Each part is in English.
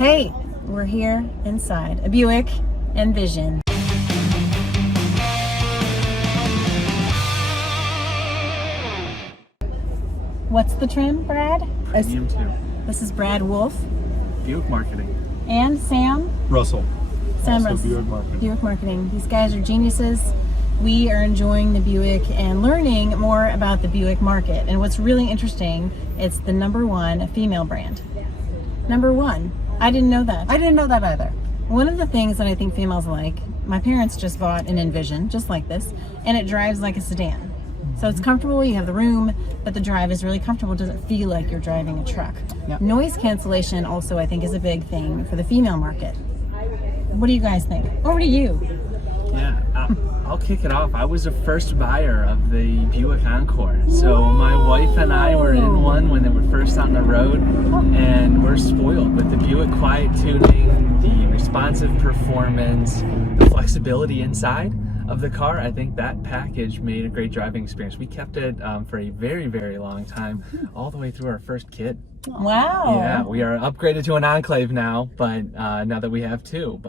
Hey, we're here inside a Buick Envision. What's the trim, Brad? Premium 2. This is Brad Wolf. Buick Marketing. And Sam? Russell. Sam Also Russell. Buick Marketing. Buick Marketing. These guys are geniuses. We are enjoying the Buick and learning more about the Buick market. And what's really interesting, it's the #1 female brand. #1. I didn't know that. I didn't know that either. One of the things that I think females like, my parents just bought an Envision, just like this, and it drives like a sedan. So it's comfortable, you have the room, but the drive is really comfortable. It doesn't feel like you're driving a truck. Yep. Noise cancellation also, I think, is a big thing for the female market. What do you guys think? Over to you. Yeah, I'll kick it off. I was a first buyer of the Buick Encore. So my wife and I were in one when they were first on the road, and we're spoiled with the Buick quiet tuning, the responsive performance, the flexibility inside of the car. I think that package made a great driving experience. We kept it for a very, very long time, all the way through our first kid. Wow. Yeah, we are upgraded to an Enclave now, but now that we have two,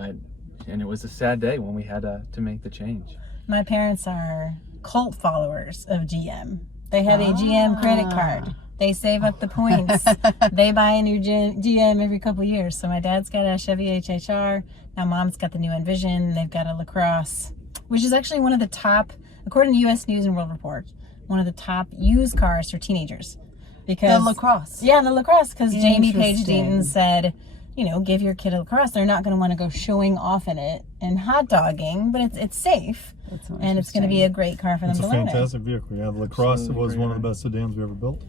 and it was a sad day when we had to make the change. My parents are cult followers of GM. They have a GM credit card. They save up the points. They buy a new GM every couple years. So my dad's got a Chevy HHR. Now mom's got the new Envision. They've got a LaCrosse, which is actually one of the top, according to U.S. News and World Report, one of the top used cars for teenagers. Because The LaCrosse. Yeah, the LaCrosse. Because Jamie Page Interesting. Deaton said, you know, give your kid a LaCrosse. They're not going to want to go showing off in it and hot dogging, but it's safe. That's so And it's going to be a great car for them It's a to learn it. fantastic vehicle. Yeah, the LaCrosse Absolutely was great, one of the right? best sedans we ever built,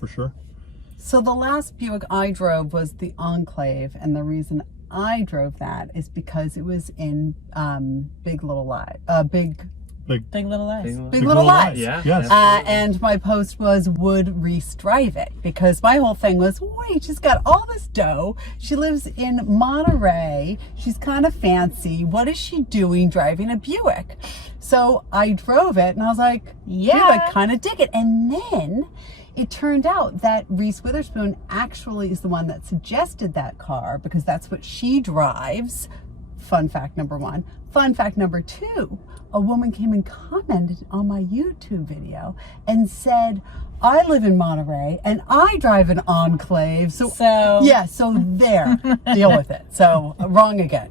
for sure. So the last Buick I drove was the Enclave, and the reason I drove that is because it was in Big Little Lies. Big Little Lies. Big Little Lies. Yeah. Yes. And my post was, would Reese drive it? Because my whole thing was, wait, she's got all this dough. She lives in Monterey. She's kind of fancy. What is she doing driving a Buick? So I drove it and I was like, yeah, Yeah. I kind of dig it. And then it turned out that Reese Witherspoon actually is the one that suggested that car because that's what she drives. Fun fact #1. Fun fact #2, a woman came and commented on my YouTube video and said, I live in Monterey and I drive an Enclave. So there, deal with it. So wrong again.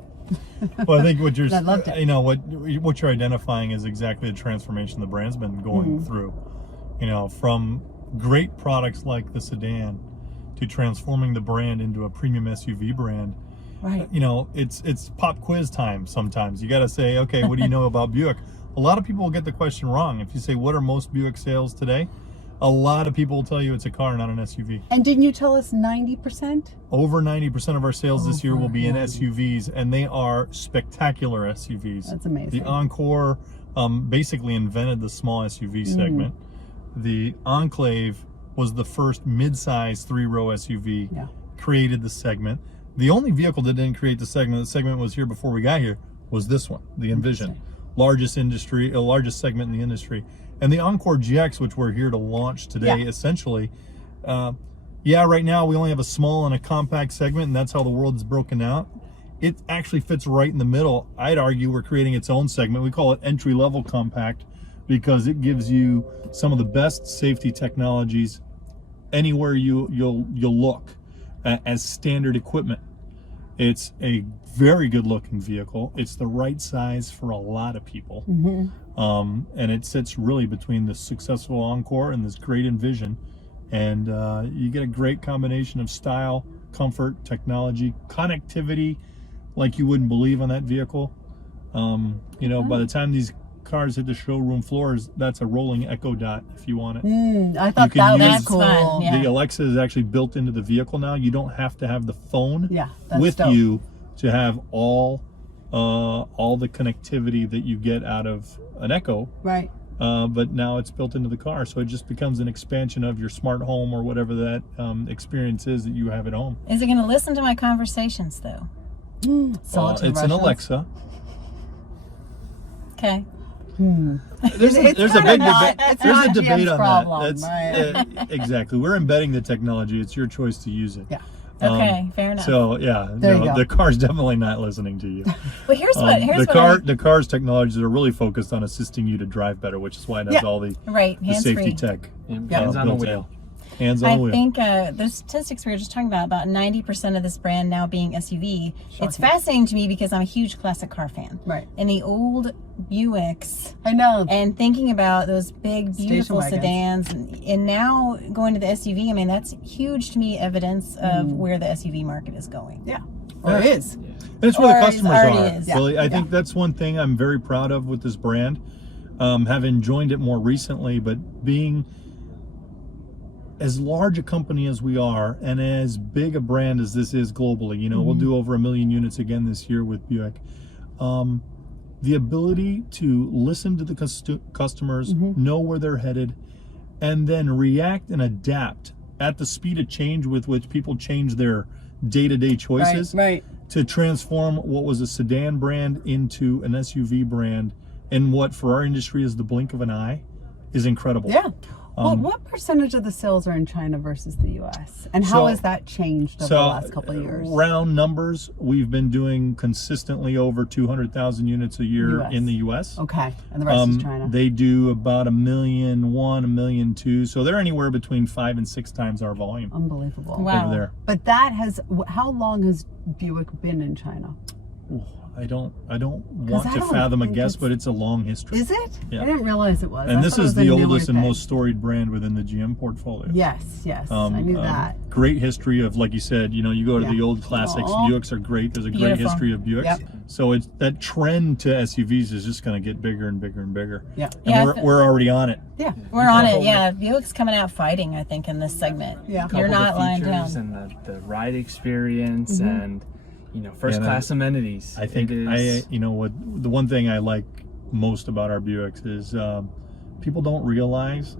Well, I think what you're, I loved it. you know, what you're identifying is exactly the transformation the brand's been going through. You know, from great products like the sedan to transforming the brand into a premium SUV brand. Right. You know, it's pop quiz time sometimes. You got to say, okay, what do you know about Buick? A lot of people will get the question wrong. If you say, what are most Buick sales today? A lot of people will tell you it's a car, not an SUV. And didn't you tell us 90%? Over 90% of our sales this year will be in SUVs, and they are spectacular SUVs. That's amazing. The Encore basically invented the small SUV segment. The Enclave was the first mid-size 3-row SUV, created the segment. The only vehicle that didn't create the segment was here before we got here, was this one, the Envision. Largest segment in the industry. And the Encore GX, which we're here to launch today, essentially, right now we only have a small and a compact segment, and that's how the world is broken out. It actually fits right in the middle. I'd argue we're creating its own segment. We call it entry-level compact because it gives you some of the best safety technologies anywhere you'll look as standard equipment. It's a very good looking vehicle. It's the right size for a lot of people. And it sits really between the successful Encore and this great Envision. And you get a great combination of style, comfort, technology, connectivity like you wouldn't believe on that vehicle. You know, by the time these cars hit the showroom floors, that's a rolling Echo Dot if you want it. I thought that was cool. fun, yeah. The Alexa is actually built into the vehicle now. You don't have to have the phone with dope. you to have all the connectivity that you get out of an Echo. Right. But now it's built into the car, so it just becomes an expansion of your smart home or whatever that experience is that you have at home. Is it going to listen to my conversations, though? It's an Alexa. Okay. There's a big debate. There's a debate on problem, that. That's exactly. We're embedding the technology. It's your choice to use it. Yeah. Okay, fair enough. So yeah, There you go. the car's definitely not listening to you. Well, here's what the car's technologies are really focused on assisting you to drive better, which is why it has all the hands-free safety tech. Hands on the built in. wheel. Hands on the I wheel. think the statistics we were just talking about 90% of this brand now being SUV. It's fascinating to me because I'm a huge classic car fan. Right. And the old Buicks, I know. and thinking about those big, beautiful wagons. sedans, and now going to the SUV, I mean, that's huge to me evidence of where the SUV market is going. Yeah. Or it is. And it's where the Or customers already are. is. Really, I think that's one thing I'm very proud of with this brand. Having joined it more recently, but being as large a company as we are and as big a brand as this is globally, you know, we'll do over 1 million units again this year with Buick. The ability to listen to the customers, know where they're headed, and then react and adapt at the speed of change with which people change their day-to-day choices Right. to transform what was a sedan brand into an SUV brand, and what for our industry is the blink of an eye, is incredible. Yeah. Well, what percentage of the sales are in China versus the U.S.? And how has that changed over the last couple of years? Round numbers, we've been doing consistently over 200,000 units a year US. in the U.S. Okay. And the rest is China. They do about 1.1 million, 1.2 million, so they're anywhere between 5 and 6 times our volume Unbelievable. Wow. over there. But that has, how long has Buick been in China? Ooh, I don't want I to don't fathom a think guess, it's- but it's a long history. Is it? Yeah. I didn't realize it was. And I this thought it is was a the newer oldest and thing. most storied brand within the GM portfolio. Yes, I knew that. Great history of, like you said, you know, you go to the old classics, Aw. Buicks are great. There's a great Beautiful. history of Buicks. Yep. So it's that trend to SUVs is just going to get bigger and bigger and bigger. Yeah. And Yeah, we're already on it. Yeah. We're on it, yeah. Buick's coming out fighting, I think, in this segment. Yeah. You're Couple not of the lying features down. and the ride experience and first class amenities. I think you know what, the one thing I like most about our Buicks is people don't realize,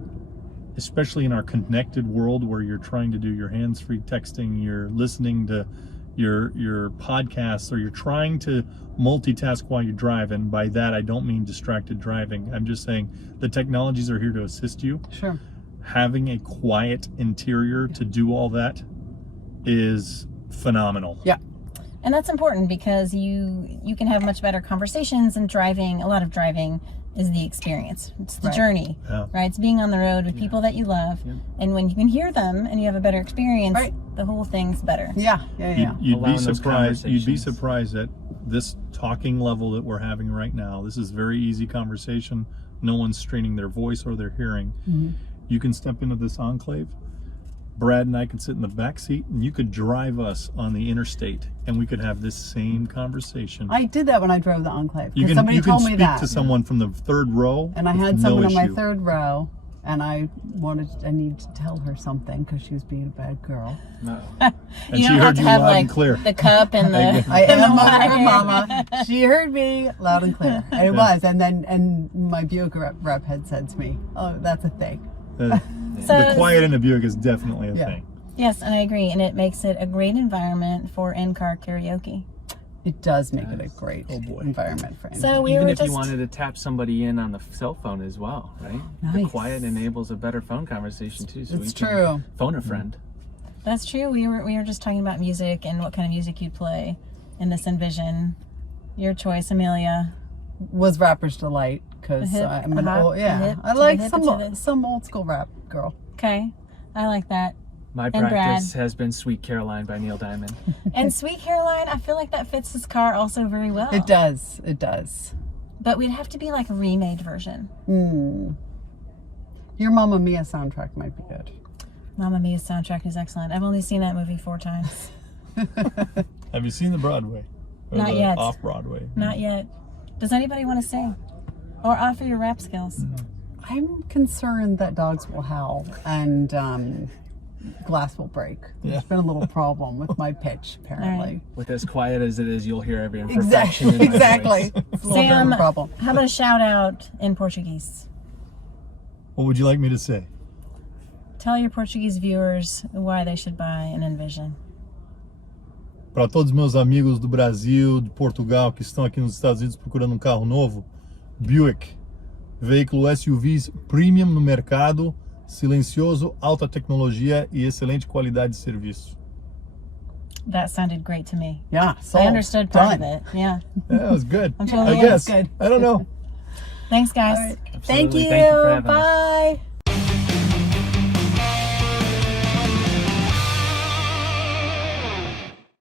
especially in our connected world where you're trying to do your hands-free texting, you're listening to your podcasts, or you're trying to multitask while you drive, and by that I don't mean distracted driving. I'm just saying the technologies are here to assist you. Sure. Having a quiet interior to do all that is phenomenal. Yeah. And that's important because you can have much better conversations, and driving, a lot of driving is the experience. It's the journey, right? It's being on the road with people that you love. And when you can hear them and you have a better experience, the whole thing's better. Yeah. You'd be Allowing those surprised. You'd be conversations. surprised at this talking level that we're having right now. This is very easy conversation. No one's straining their voice or their hearing. You can step into this Enclave. Brad and I could sit in the back seat, and you could drive us on the interstate, and we could have this same conversation. I did that when I drove the Enclave. You 'cause can somebody told me speak that. to someone from the third row, And I with had no someone on my issue. third row, and I needed to tell her something because she was being a bad girl. No. And You she don't have heard to you have loud like and clear. the cup and the. I and the am wire. her mama. She heard me loud and clear. And it was. And my Buick rep had said to me, "Oh, that's a thing." The quiet in a Buick is definitely a thing. Yes, and I agree, and it makes it a great environment for in-car karaoke. It does make it a great environment for So we Even were if just you wanted to tap somebody in on the cell phone as well, right? The Nice. quiet enables a better phone conversation too. So It's we can true. phone a friend. That's true. We were just talking about music and what kind of music you'd play in this Envision. Your choice, Amelia. was Rapper's Delight because The hip, I'm the an hop, old, the yeah. hip I to like the hip to the- some old school rap girl. Okay, I like that. My And practice has been Sweet Caroline by Neil Diamond. And Sweet Caroline, I feel like that fits this car also very well. It does. It does. But we'd have to be like a remade version. Your Mamma Mia soundtrack might be good. Mamma Mia's soundtrack is excellent. I've only seen that movie 4 times. Have you seen the Broadway? Or Not the yet. Off-Broadway? Not yet. Does anybody want to sing? Or offer your rap skills? I'm concerned that dogs will howl and glass will break. There's been a little problem with my pitch, apparently. With as quiet as it is, you'll hear every imperfection in my Exactly. voice. It's a little bit of Sam, a problem. how about a shout out in Portuguese? What would you like me to say? Tell your Portuguese viewers why they should buy an Envision. Para todos meus amigos do Brasil, de Portugal, que estão aqui nos Estados Unidos procurando um carro novo, Buick, veículo SUVs premium no mercado, silencioso, alta tecnologia e excelente qualidade de serviço. that sounded great to me. Yeah, so I understood part of done. it. Yeah. That was good. totally I guess. good. I don't know. Thanks, guys. All right. Absolutely. Thank you. Thank you for having us. Bye.